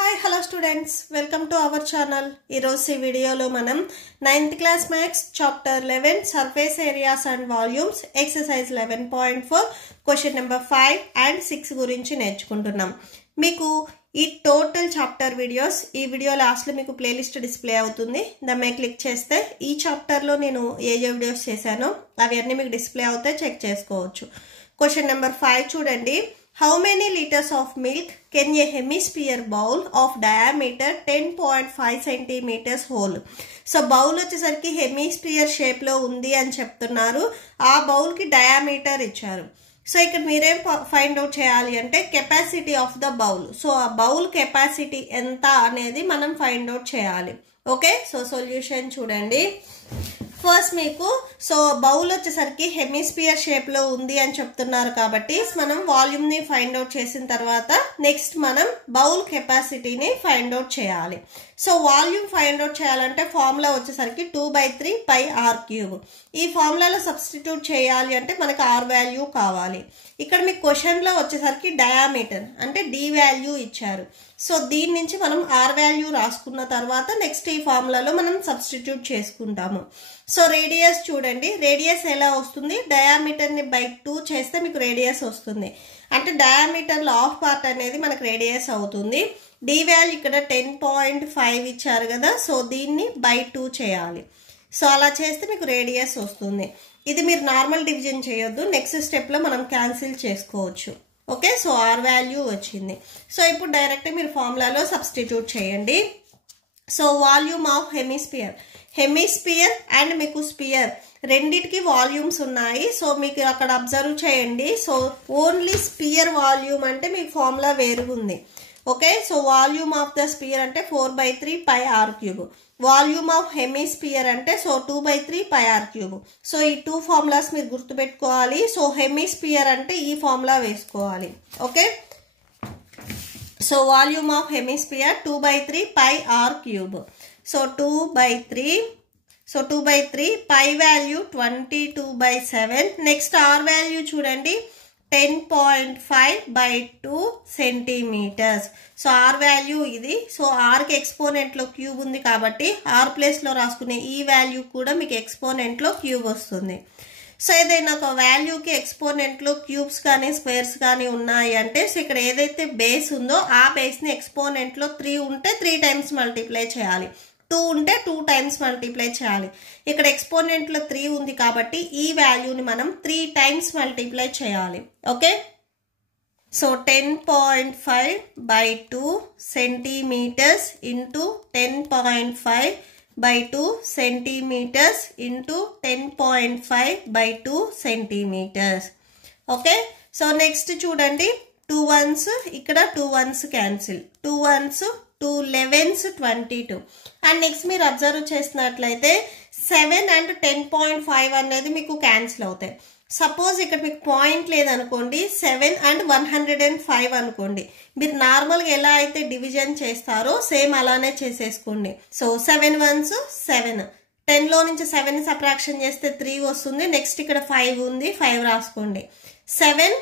Hi hello students, welcome to our channel. ఈరోజు ఈ వీడియోలో మనం 9th class maths chapter 11 surface areas and volumes exercise 11.4 question number 5 and 6 గురించి నేర్చుకుంటున్నాం. మీకు ఈ టోటల్ చాప్టర్ వీడియోస్ ఈ వీడియో లాస్ట్లో మీకు ప్లేలిస్ట్ డిస్ప్లే అవుతుంది. దాని మీద క్లిక్ చేస్తే ఈ చాప్టర్లో నేను ఏ వీడియోస్ చేశానో అవన్నీ మీకు డిస్ప్లే అవుతాయి, చెక్ చేసుకోవచ్చు. క్వశ్చన్ నెంబర్ 5 చూడండి. How many liters of milk can a hemisphere bowl of diameter 10.5 centimeters hold? So bowl వచ్చేసరికి హెమిస్పియర్ షేప్ లో ఉంది అని చెప్తున్నారు. ఆ బౌల్ కి డయామీటర్ ఇచ్చారు. సో ఇక్కడ మీరేం ఫైండ్ అవుట్ చేయాలి అంటే capacity of the bowl. So ఆ బౌల్ కెపాసిటీ ఎంత అనేది మనం ఫైండ్ అవుట్ చేయాలి. ఓకే, సో సొల్యూషన్ చూడండి. ఫస్ట్ మీకు సో బౌల్ వచ్చేసరికి హెమిస్పియర్ షేప్ లో ఉంది అని చెప్తున్నారు కాబట్టి మనం వాల్యూమ్ ని ఫైండ్ అవుట్ చేసిన తర్వాత నెక్స్ట్ మనం బౌల్ కెపాసిటీని ఫైండ్ అవుట్ చేయాలి. సో వాల్యూమ్ ఫైండ్ అవుట్ చేయాలంటే ఫార్ములా వచ్చేసరికి 2/3 పై ఆర్ క్యూబ్. ఈ ఫార్ములాలో సబ్స్టిట్యూట్ చేయాలి అంటే మనకు ఆర్ వాల్యూ కావాలి. ఇక్కడ మీకు క్వశ్చన్ లో వచ్చేసరికి డయామీటర్ అంటే డి వాల్యూ ఇచ్చారు. సో దీని నుంచి మనం ఆర్ వాల్యూ రాసుకున్న తర్వాత నెక్స్ట్ ఈ ఫార్ములాలో మనం సబ్స్టిట్యూట్ చేసుకుంటాము. సో రేడియస్ చూడండి, రేడియస్ ఎలా వస్తుంది, డయామీటర్ని బై 2 చేస్తే మీకు రేడియస్ వస్తుంది. అంటే డయామీటర్లో హాఫ్ పార్ట్ అనేది మనకు రేడియస్ అవుతుంది. డి వాల్యూ ఇక్కడ 10.5 ఇచ్చారు కదా, సో దీన్ని బై 2 చేయాలి. సో అలా చేస్తే మీకు రేడియస్ వస్తుంది. ఇది మీరు నార్మల్ డివిజన్ చేయొద్దు, నెక్స్ట్ స్టెప్లో మనం క్యాన్సిల్ చేసుకోవచ్చు. ఓకే, సో ఆర్ వాల్యూ వచ్చింది. సో ఇప్పుడు డైరెక్ట్ మీరు ఫార్ములాలో సబ్స్టిట్యూట్ చేయండి. So volume of hemisphere and మీకు స్పియర్ రెండిటికి వాల్యూమ్స్ ఉన్నాయి. సో మీకు అక్కడ అబ్జర్వ్ చేయండి. సో ఓన్లీ స్పియర్ వాల్యూమ్ అంటే మీకు ఫార్ములా వేరుగుంది. Okay, so volume of the sphere అంటే 4/3 pi r cube. Volume of hemisphere అంటే so 2/3 pi r cube. So ఈ 2 ఫార్ములాస్ మీరు గుర్తుపెట్టుకోవాలి. సో హెమిస్పియర్ అంటే ఈ ఫార్ములా వేసుకోవాలి. Okay, so volume of hemisphere 2/3 pi r cube. So 2/3 pi value 22/7. Next r value చూడండి 10.5/2 centimetres. So r value ఇది. So ఆర్కి ఎక్స్పోనెంట్లో క్యూబ్ ఉంది కాబట్టి ఆర్ ప్లేస్లో రాసుకునే ఈ వాల్యూ కూడా మీకు ఎక్స్పోనెంట్లో క్యూబ్ వస్తుంది. సో ఏదైనా ఒక వాల్యూకి ఎక్స్పోనెంట్లో క్యూబ్స్ కానీ స్క్వేర్స్ కానీ ఉన్నాయి అంటే సో ఇక్కడ ఏదైతే బేస్ ఉందో ఆ బేస్ని ఎక్స్పోనెంట్లో 3 ఉంటే 3 టైమ్స్ మల్టిప్లై చేయాలి, 2 ఉంటే 2 టైమ్స్ మల్టిప్లై చేయాలి. ఇక్కడ ఎక్స్పోనెంట్లో 3 ఉంది కాబట్టి ఈ వాల్యూని మనం 3 టైమ్స్ మల్టిప్లై చేయాలి. Okay, so 10.5/2 centimetres into 10.5/2 centimetres into 10.5/2 centimetres. Okay, so next చూడండి 2 1s ఇక్కడ 2 1s cancel, 2 1s 2 11s 22. And next మీరు అబ్జర్వ్ చేసినట్లయితే 7 అండ్ 10.5 అనేది మీకు క్యాన్సిల్ అవుతాయి. సపోజ్ ఇక్కడ మీకు పాయింట్ లేదనుకోండి, 7 అండ్ 105 అనుకోండి. మీరు నార్మల్గా ఎలా అయితే డివిజన్ చేస్తారో సేమ్ అలానే చేసేసుకోండి. సో 7 1s 7, 10లో నుంచి 7 సబ్ట్రాక్షన్ చేస్తే 3 వస్తుంది. నెక్స్ట్ ఇక్కడ 5 ఉంది, 5 రాసుకోండి. 7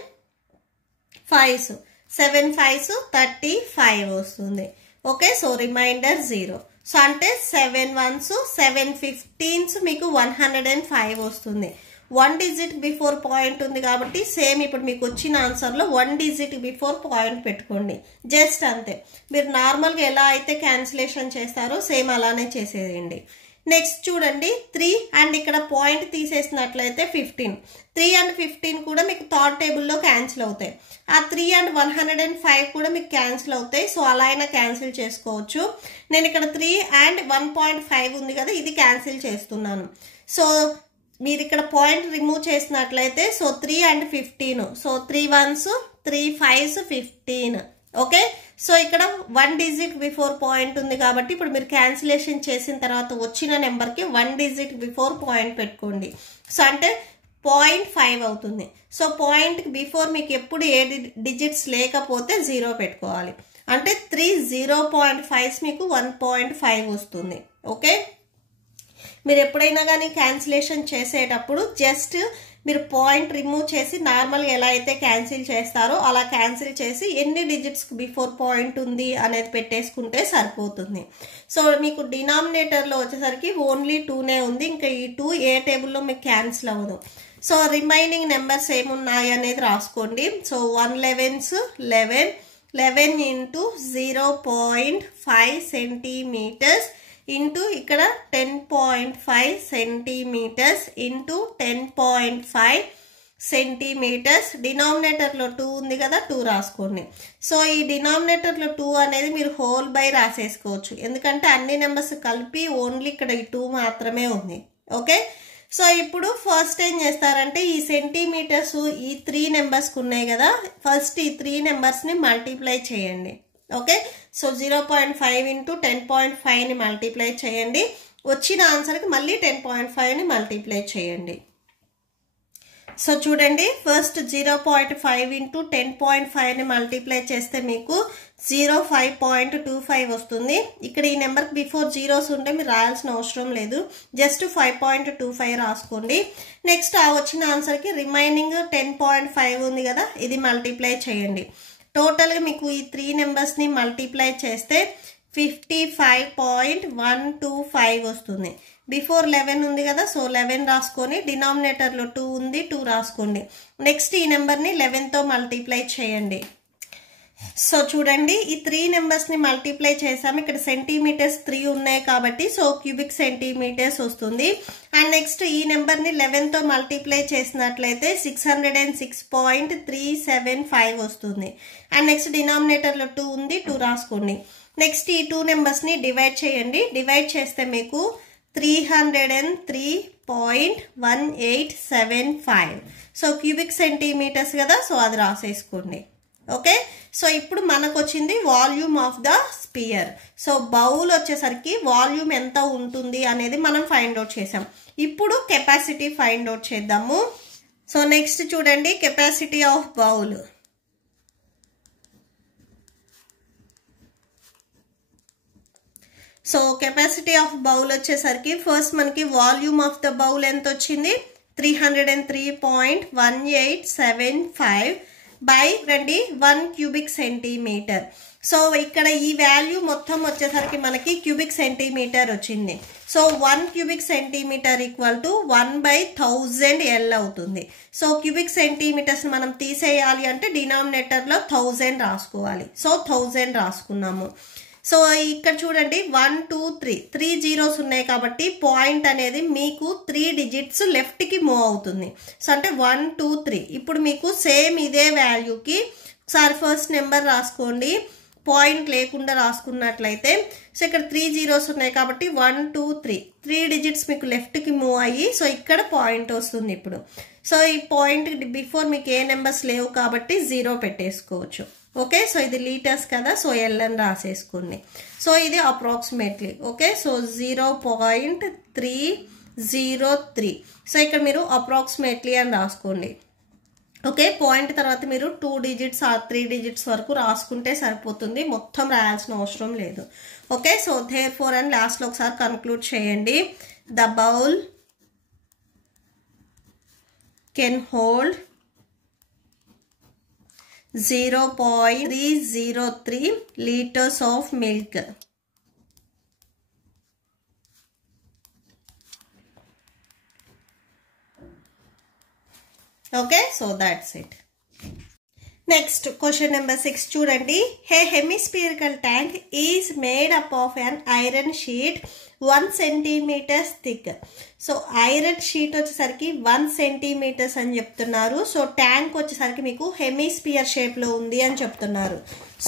5s 35 వస్తుంది. Okay, so remainder 0. సో అంటే 7 1s 7 15s మీకు 105 వస్తుంది. 1 డిజిట్ బిఫోర్ పాయింట్ ఉంది కాబట్టి సేమ్ ఇప్పుడు మీకు వచ్చిన ఆన్సర్లో 1 డిజిట్ బిఫోర్ పాయింట్ పెట్టుకోండి. జస్ట్ అంతే, మీరు నార్మల్గా ఎలా అయితే క్యాన్సిలేషన్ చేస్తారో సేమ్ అలానే చేసేయండి. నెక్స్ట్ చూడండి 3 అండ్ ఇక్కడ పాయింట్ తీసేసినట్లయితే 15. 3 and 15 కూడా మీకు థర్డ్ టేబుల్లో క్యాన్సిల్ అవుతాయి. ఆ 3 and 105 కూడా మీకు క్యాన్సిల్ అవుతాయి. సో అలా అయినా క్యాన్సిల్ చేసుకోవచ్చు. నేను ఇక్కడ 3 and 1.5 ఉంది కదా, ఇది క్యాన్సిల్ చేస్తున్నాను. సో మీరు ఇక్కడ పాయింట్ రిమూవ్ చేసినట్లయితే so 3 and 15, so 3 1s 3 5s 15. Okay, so ఇక్కడ 1 డిజిట్ బిఫోర్ పాయింట్ ఉంది కాబట్టి ఇప్పుడు మీరు క్యాన్సిలేషన్ చేసిన తర్వాత వచ్చిన నెంబర్కి 1 డిజిట్ బిఫోర్ పాయింట్ పెట్టుకోండి. సో అంటే 0.5 అవుతుంది. సో పాయింట్ బిఫోర్ మీకు ఎప్పుడు ఏ డిజిట్స్ లేకపోతే 0 పెట్టుకోవాలి. అంటే 3 0.5 మీకు 1.5 వస్తుంది. ఓకే, మీరు ఎప్పుడైనా కానీ క్యాన్సిలేషన్ చేసేటప్పుడు జస్ట్ మీరు పాయింట్ రిమూవ్ చేసి నార్మల్గా ఎలా అయితే క్యాన్సిల్ చేస్తారో అలా క్యాన్సిల్ చేసి ఎన్ని డిజిట్స్కి బిఫోర్ పాయింట్ ఉంది అనేది పెట్టేసుకుంటే సరిపోతుంది. సో మీకు డినామినేటర్లో వచ్చేసరికి ఓన్లీ 2నే ఉంది, ఇంకా ఈ 2 ఏ టేబుల్లో మీకు క్యాన్సిల్ అవ్వదు. సో రిమైనింగ్ నెంబర్స్ ఏమున్నాయి అనేది రాసుకోండి. So 111s 11 into 0.5 centimetres into ఇక్కడ 10.5 సెంటీమీటర్స్ ఇంటూ 10.5 సెంటీమీటర్స్. డినామినేటర్లో 2 ఉంది కదా, 2 రాసుకోండి. సో ఈ డినామినేటర్లో 2 అనేది మీరు హోల్ బై రాసేసుకోవచ్చు, ఎందుకంటే అన్ని నెంబర్స్ కలిపి ఓన్లీ ఇక్కడ ఈ 2 మాత్రమే ఉంది. ఓకే, సో ఇప్పుడు ఫస్ట్ ఏం చేస్తారంటే ఈ సెంటీమీటర్స్ ఈ 3 నెంబర్స్కి ఉన్నాయి కదా, ఫస్ట్ ఈ 3 నెంబర్స్ని మల్టిప్లై చేయండి. ఓకే, సో 0.5 ఇంటూ 10.5ని మల్టిప్లై చేయండి. వచ్చిన ఆన్సర్కి మళ్ళీ 10.5ని మల్టిప్లై చేయండి. సో చూడండి, ఫస్ట్ 0.5 ఇంటూ 10.5ని మల్టిప్లై చేస్తే మీకు 05.25 వస్తుంది. ఇక్కడ ఈ నెంబర్కి బిఫోర్ జీరోస్ ఉంటే మీరు రాయాల్సిన అవసరం లేదు, జస్ట్ 5.25 రాసుకోండి. నెక్స్ట్ ఆ వచ్చిన ఆన్సర్కి రిమైనింగ్ 10.5 ఉంది కదా, ఇది మల్టిప్లై చేయండి. టోటల్గా మీకు ఈ 3 నెంబర్స్ని మల్టిప్లై చేస్తే 55.125 వస్తుంది. బిఫోర్ 11 ఉంది కదా, సో 11 రాసుకొని డినామినేటర్లో 2 ఉంది, 2 రాసుకోండి. నెక్స్ట్ ఈ నెంబర్ని 11తో మల్టిప్లై చేయండి. సో చూడండి, ఈ 3 నెంబర్స్ని మల్టిప్లై చేసాము. ఇక్కడ సెంటీమీటర్స్ 3 ఉన్నాయి కాబట్టి సో క్యూబిక్ సెంటీమీటర్స్ వస్తుంది. అండ్ నెక్స్ట్ ఈ నెంబర్ని 11తో మల్టిప్లై చేసినట్లయితే 606.375 వస్తుంది. అండ్ నెక్స్ట్ డినామినేటర్లో 2 ఉంది, 2 రాసుకోండి. నెక్స్ట్ ఈ 2 నెంబర్స్ని డివైడ్ చేయండి. డివైడ్ చేస్తే మీకు 303.1875. సో క్యూబిక్ సెంటీమీటర్స్ కదా, సో అది రాసేసుకోండి. ఓకే, సో ఇప్పుడు మనకు వచ్చింది volume of the spear. So bowl వచ్చేసరికి వాల్యూమ్ ఎంత ఉంటుంది అనేది మనం ఫైండ్ అవుట్ చేసాం. ఇప్పుడు కెపాసిటీ ఫైండ్ అవుట్ చేద్దాము. సో నెక్స్ట్ చూడండి, capacity of bowl. So capacity of bowl వచ్చేసరికి ఫస్ట్ మనకి వాల్యూమ్ ఆఫ్ ద బౌల్ ఎంత వచ్చింది, 303.1875 బై 1 క్యూబిక్ సెంటీమీటర్. సో ఇక్కడ ఈ వాల్యూ మొత్తం వచ్చేసరికి మనకి క్యూబిక్ సెంటీమీటర్ వచ్చింది. So 1 cubic centimetre equal to 1/1000 L అవుతుంది. సో క్యూబిక్ సెంటీమీటర్స్ మనం తీసేయాలి అంటే డినామినేటర్లో 1000 రాసుకోవాలి. సో 1000 రాసుకున్నాము. సో ఇక్కడ చూడండి 1 2 3 జీరోస్ ఉన్నాయి కాబట్టి పాయింట్ అనేది మీకు 3 డిజిట్స్ లెఫ్ట్కి మూవ్ అవుతుంది. సో అంటే 1 2 3. ఇప్పుడు మీకు సేమ్ ఇదే వాల్యూకి ఒకసారి ఫస్ట్ నెంబర్ రాసుకోండి, పాయింట్ లేకుండా రాసుకున్నట్లయితే. సో ఇక్కడ 3 జీరోస్ ఉన్నాయి కాబట్టి 1 2 3 డిజిట్స్ మీకు లెఫ్ట్కి మూవ్ అయ్యి సో ఇక్కడ పాయింట్ వస్తుంది ఇప్పుడు. సో ఈ పాయింట్ బిఫోర్ మీకు ఏ నెంబర్స్ లేవు కాబట్టి 0 పెట్టేసుకోవచ్చు. ఓకే, సో ఇది లీటర్స్ కదా, సో ఎల్ అని రాసేసుకోండి. సో ఇది అప్రాక్సిమేట్లీ. Okay, so 0.303. సో ఇక్కడ మీరు అప్రాక్సిమేట్లీ అని రాసుకోండి. ఓకే, పాయింట్ తర్వాత మీరు 2 డిజిట్స్ ఆ 3 డిజిట్స్ వరకు రాసుకుంటే సరిపోతుంది, మొత్తం రాయాల్సిన అవసరం లేదు. ఓకే, సో therefore అని లాస్ట్లో ఒకసారి కన్క్లూడ్ చేయండి. The bowl can hold 0.303 liters of milk. Okay, so that's it. Next, question number 6 చూడండి. A hemispherical tank is made up of an iron sheet 1 centimeter thick. So iron sheet వచ్చేసరికి 1 centimeters అని చెప్తున్నారు. So tank వచ్చేసరికి మీకు hemisphere షేప్లో ఉంది అని చెప్తున్నారు.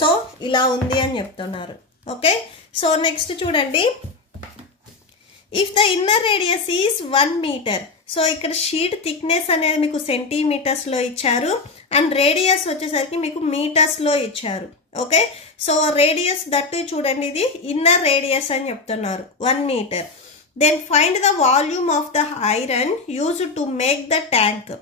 సో ఇలా ఉంది అని చెప్తున్నారు. ఓకే, సో నెక్స్ట్ చూడండి, if the inner radius is 1 meter. So ఇక్కడ షీట్ థిక్నెస్ అనేది మీకు సెంటీమీటర్స్లో ఇచ్చారు అండ్ రేడియస్ వచ్చేసరికి మీకు మీటర్స్లో ఇచ్చారు. ఓకే, సో రేడియస్ దట్టు చూడండి, ఇది ఇన్నర్ రేడియస్ అని చెప్తున్నారు 1 meter. Then find the volume of the iron used to make the tank.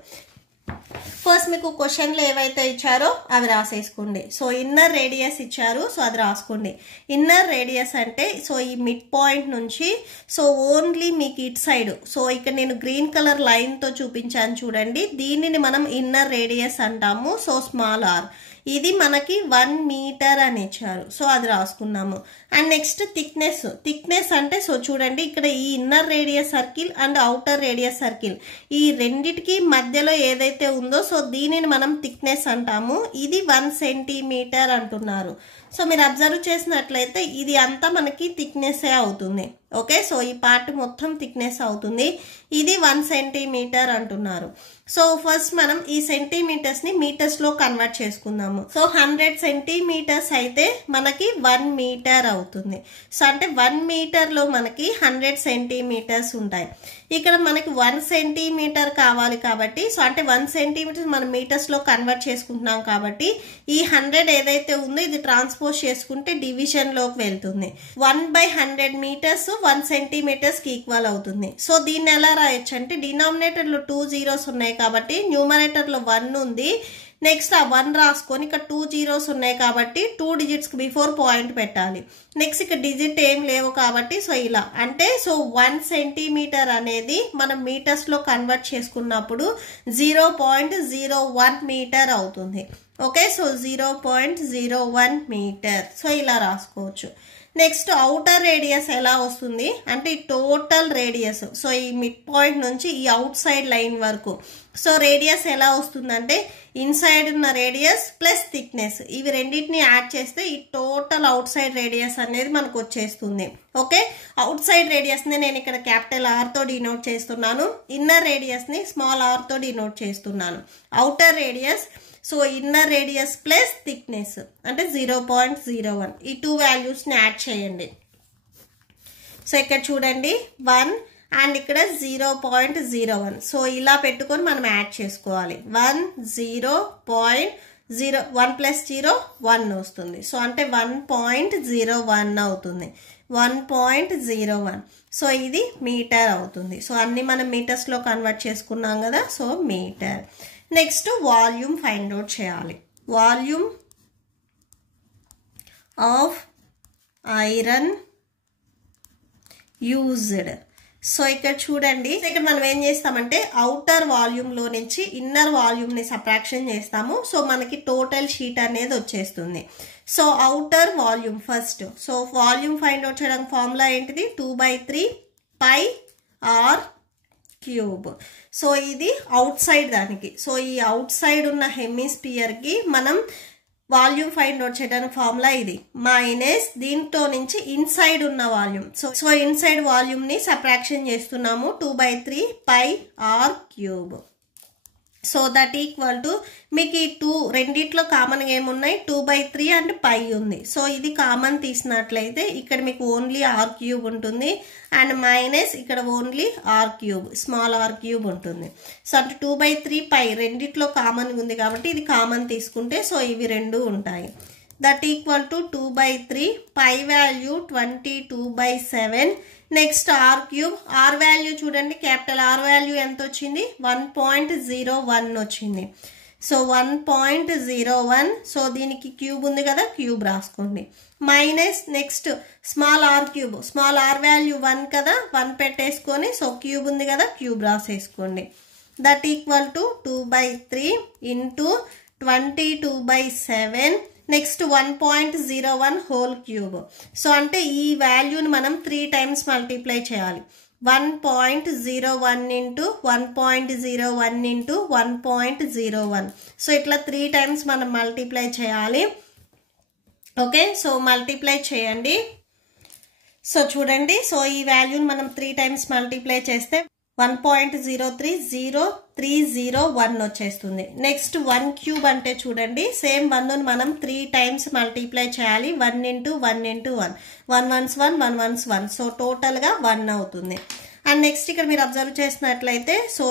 First మీకు క్వశ్చన్లు ఏవైతే ఇచ్చారో అవి రాసేసుకోండి. సో ఇన్నర్ రేడియస్ ఇచ్చారు, సో అది రాసుకోండి. ఇన్నర్ రేడియస్ అంటే సో ఈ మిడ్ పాయింట్ నుంచి సో ఓన్లీ మీకు ఇట్ సైడ్, సో ఇక్కడ నేను గ్రీన్ కలర్ లైన్తో చూపించాను చూడండి, దీనిని మనం ఇన్నర్ రేడియస్ అంటాము. సో స్మాల్ ఆర్, ఇది మనకి 1 మీటర్ అని ఇచ్చారు, సో అది రాసుకున్నాము. అండ్ నెక్స్ట్ థిక్నెస్ అంటే సో చూడండి ఇక్కడ ఈ inner radius circle and outer radius circle ఈ రెండిటికి మధ్యలో ఏదైతే ఉందో సో దీనిని మనం థిక్నెస్ అంటాము. ఇది 1 సెంటీమీటర్ అంటున్నారు. సో మీరు అబ్జర్వ్ చేసినట్లయితే ఇది అంతా మనకి థిక్నెస్ అవుతుంది. ఓకే, సో ఈ పార్ట్ మొత్తం థిక్నెస్ అవుతుంది. ఇది 1 సెంటీమీటర్ అంటున్నారు. సో ఫస్ట్ మనం ఈ సెంటీమీటర్స్ ని మీటర్స్ లో కన్వర్ట్ చేసుకుందాము. సో 100 సెంటీమీటర్స్ అయితే మనకి 1 మీటర్ అవుతుంది. సో అంటే 1 మీటర్ లో మనకి 100 సెంటీమీటర్స్ ఉంటాయి. ఇక్కడ మనకి 1 సెంటీమీటర్ కావాలి కాబట్టి సో అంటే 1 సెంటీమీటర్ మనం మీటర్స్ లో కన్వర్ట్ చేసుకుంటున్నాం కాబట్టి ఈ 100 ఏదైతే ఉందో ఇది ట్రాన్స్పోజ్ చేసుకుంటే డివిజన్ లోకి వెళ్తుంది. 1/100 మీటర్స్ 1 సెంటీమీటర్స్ కి ఈక్వల్ అవుతుంది. సో దీన్ని ఎలా రాయొచ్చు అంటే డినామినేటర్ లో 2 zeros ఉన్నాయి కాబట్టి న్యూమరేటర్ లో 1 ఉంది. నెక్స్ట్ ఆ 1 రాసుకొని ఇక్కడ 2 zeros ఉన్నాయి కాబట్టి 2 digits కి బిఫోర్ పాయింట్ పెట్టాలి. నెక్స్ట్ ఇక్కడ డిజిట్ ఏం లేవు కాబట్టి సో ఇలా అంటే సో 1 సెంటీమీటర్ అనేది మనం మీటర్స్ లో కన్వర్ట్ చేసుకున్నప్పుడు 0.01 మీటర్ అవుతుంది. ఓకే, సో 0.01 మీటర్, సో ఇలా రాసుకోవచ్చు. నెక్స్ట్ అవుటర్ రేడియస్ ఎలా వస్తుంది అంటే టోటల్ రేడియస్, సో ఈ మిడ్ పాయింట్ నుంచి ఈ అవుట్ సైడ్ లైన్ వరకు సో రేడియస్ ఎలా వస్తుందంటే ఇన్సైడ్ ఉన్న రేడియస్ ప్లస్ థిక్నెస్ ఇవి రెండింటిని యాడ్ చేస్తే ఈ టోటల్ అవుట్ సైడ్ రేడియస్ అనేది మనకు వచ్చేస్తుంది. ఓకే, అవుట్ సైడ్ రేడియస్ ని నేను ఇక్కడ క్యాపిటల్ ఆర్ తో డినోట్ చేస్తున్నాను, ఇన్నర్ రేడియస్ ని స్మాల్ ఆర్ తో డినోట్ చేస్తున్నాను. Outer radius so inner radius plus thickness అంటే 0.01 ఈ 2 వాల్యూస్ ని యాడ్ చేయండి. సో ఇక్కడ చూడండి 1 అండ్ ఇక్కడ 0.01 సో ఇలా పెట్టుకొని మనం యాడ్ చేసుకోవాలి. 1 0.0 1 + 0 1 వస్తుంది. సో అంటే 1.01 అవుతుంది. 1.01 సో ఇది మీటర్ అవుతుంది. సో అన్ని మనం మీటర్స్ లో కన్వర్ట్ చేసుకున్నాం కదా, so metre. Next volume find out చేయాలి. Volume of iron used. So ఇక్కడ చూడండి ఇక్కడ మనం ఏం చేస్తామంటే అవుటర్ వాల్యూమ్ లో నుంచి ఇన్నర్ వాల్యూమ్ ని సబ్ట్రాక్షన్ చేస్తాము. సో మనకి టోటల్ షీట్ అనేది వచ్చేస్తుంది. So outer volume first, so volume find out చేయడానికి ఫార్ములా ఏంటిది 2/3 π r క్యూబ్. సో ఇది అవుట్ సైడ్ దానికి, సో ఈ అవుట్ సైడ్ ఉన్న హెమిస్పియర్ కి మనం వాల్యూమ్ ఫైండ్ అవుట్ చేయడానికి ఫార్ములా ఇది మైనస్ దీంతో నుంచి ఇన్సైడ్ ఉన్న వాల్యూమ్. సో ఇన్సైడ్ వాల్యూమ్ ని సబ్ట్రాక్షన్ చేస్తున్నాము 2/3 π r cube. So that equal to మీకు ఈ 2 రెండిట్లో కామన్ గా ఏమున్నాయి 2/3 అండ్ π ఉంది. సో ఇది కామన్ తీసినట్లయితే ఇక్కడ మీకు ఓన్లీ ఆర్ క్యూబ్ ఉంటుంది అండ్ మైనస్ ఇక్కడ only r cube small r cube ఉంటుంది. సో అంటే 2/3 π రెండిట్లో కామన్ ఉంది కాబట్టి ఇది కామన్ తీసుకుంటే సో ఇవి రెండు ఉంటాయి. That equal to 2/3 π value 22/7. Next r cube, r value చూడండి క్యాపిటల్ ఆర్ వాల్యూ ఎంత వచ్చింది 1.01 వచ్చింది. సో 1.01 సో దీనికి క్యూబ్ ఉంది కదా క్యూబ్ రాసుకోండి. Minus next small r cube, small r value 1 కదా 1 పెట్టేసుకొని సో క్యూబ్ ఉంది కదా క్యూబ్ రాసేసుకోండి. That equal to 2/3 into 22/7. Next 1.01 whole cube. So అంటే ఈ వాల్యూని మనం 3 times మల్టిప్లై చేయాలి. 1.01 ఇంటూ 1.01 ఇంటూ 1.01 సో ఇట్లా 3 times మనం మల్టిప్లై చేయాలి. ఓకే, సో మల్టిప్లై చేయండి. సో చూడండి సో ఈ వాల్యూని మనం 3 times మల్టిప్లై చేస్తే 1.03031 వచ్చేస్తుంది. నెక్స్ట్ 1 క్యూబ్ అంటే చూడండి సేమ్ 1 మనం 3 times మల్టిప్లై చేయాలి. 1 into 1 into 1 1 1s 1 1 1s 1 so టోటల్గా 1 అవుతుంది. అండ్ నెక్స్ట్ ఇక్కడ మీరు అబ్జర్వ్ చేసినట్లయితే సో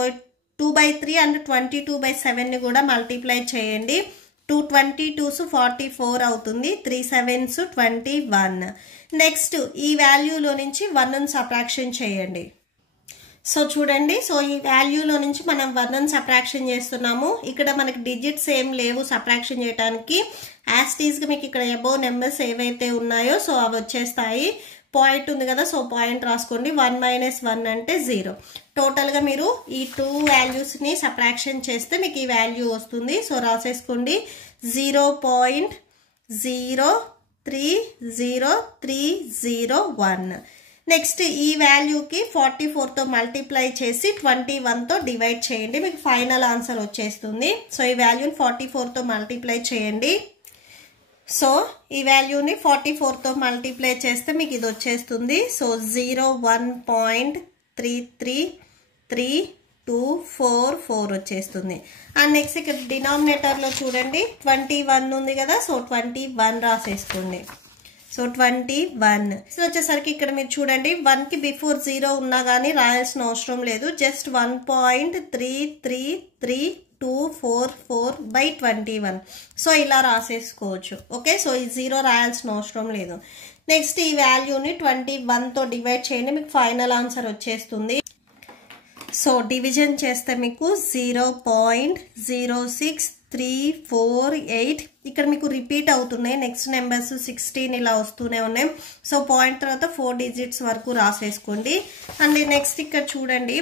2/3 అండ్ 22/7 కూడా మల్టిప్లై చేయండి. 2 22s 44 అవుతుంది. 3 7s 21. నెక్స్ట్ ఈ వాల్యూలో నుంచి 1 సబ్ట్రాక్షన్ చేయండి. సో చూడండి, సో ఈ వాల్యూలో నుంచి మనం 1 సబ్ట్రాక్షన్ చేస్తున్నాము. ఇక్కడ మనకి డిజిట్స్ ఏం లేవు సబ్ట్రాక్షన్ చేయడానికి. యాజ్ టీజ్గా మీకు ఇక్కడ అబోవ్ నెంబర్స్ ఏవైతే ఉన్నాయో సో అవి వచ్చేస్తాయి. పాయింట్ ఉంది కదా, సో పాయింట్ రాసుకోండి. 1 - 1 అంటే 0. టోటల్గా మీరు ఈ 2 వాల్యూస్ని సబ్ట్రాక్షన్ చేస్తే మీకు ఈ వాల్యూ వస్తుంది. సో రాసేసుకోండి 0.0300301. నెక్స్ట్ ఈ వాల్యూకి 44తో మల్టిప్లై చేసి 21తో డివైడ్ చేయండి, మీకు ఫైనల్ ఆన్సర్ వచ్చేస్తుంది. సో ఈ వాల్యూని 44తో మల్టిప్లై చేయండి. సో ఈ వాల్యూని 44తో మల్టిప్లై చేస్తే మీకు ఇది వచ్చేస్తుంది. సో 0.1333244 వచ్చేస్తుంది. అండ్ నెక్స్ట్ ఇక్కడ డినామినేటర్లో చూడండి 21 ఉంది కదా, సో 21 రాసేసుకోండి. సో 21 సో వచ్చేసరికి ఇక్కడ మీరు చూడండి 1కి బిఫోర్ 0 ఉన్నా కానీ రాయాల్సిన అవసరం లేదు. జస్ట్ 1.33324/21. సో ఇలా రాసేసుకోవచ్చు. ఓకే, సో ఈ 0 రాయాల్సిన అవసరం లేదు. నెక్స్ట్ ఈ వాల్యూని 21తో డివైడ్ చేయండి, మీకు ఫైనల్ ఆన్సర్ వచ్చేస్తుంది. సో డివిజన్ చేస్తే మీకు 0.06348 ఇక్కడ మీకు రిపీట్ అవుతున్నాయి. నెక్స్ట్ నెంబర్స్ 16 ఇలా వస్తూనే ఉన్నాయి. సో పాయింట్ తర్వాత 4 డిజిట్స్ వరకు రాసేసుకోండి. అండ్ నెక్స్ట్ ఇక్కడ చూడండి,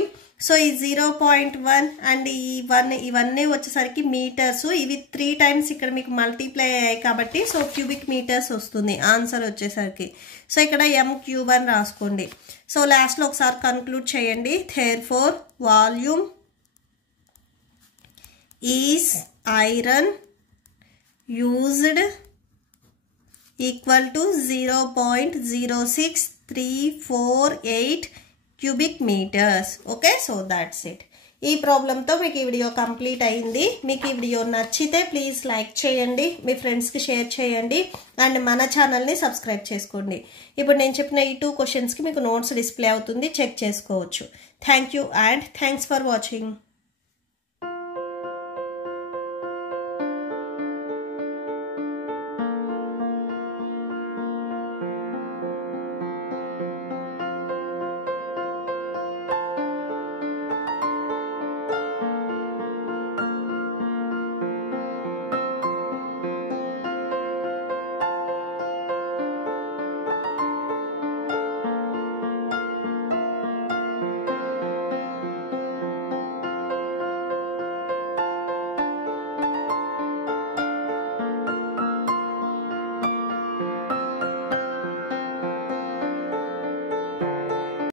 సో ఈ 0.1 అండ్ ఈ 1 ఇవన్నీ వచ్చేసరికి మీటర్స్. ఇవి 3 టైమ్స్ ఇక్కడ మీకు మల్టిప్లై అయ్యాయి కాబట్టి సో క్యూబిక్ మీటర్స్ వస్తుంది ఆన్సర్ వచ్చేసరికి. సో ఇక్కడ m³ అని రాసుకోండి. సో లాస్ట్లో ఒకసారి కన్క్లూడ్ చేయండి. therefore volume is iron used equal to 0.06348 cubic metres. Okay, so that's it. ఈ ప్రాబ్లంతో మీకు ఈ వీడియో కంప్లీట్ అయింది. మీకు ఈ వీడియో నచ్చితే ప్లీజ్ లైక్ చేయండి, మీ ఫ్రెండ్స్కి షేర్ చేయండి అండ్ మన ఛానల్ని సబ్స్క్రైబ్ చేసుకోండి. ఇప్పుడు నేను చెప్పిన ఈ 2 క్వశ్చన్స్కి మీకు నోట్స్ డిస్ప్లే అవుతుంది, చెక్ చేసుకోవచ్చు. Thank you and thanks for watching.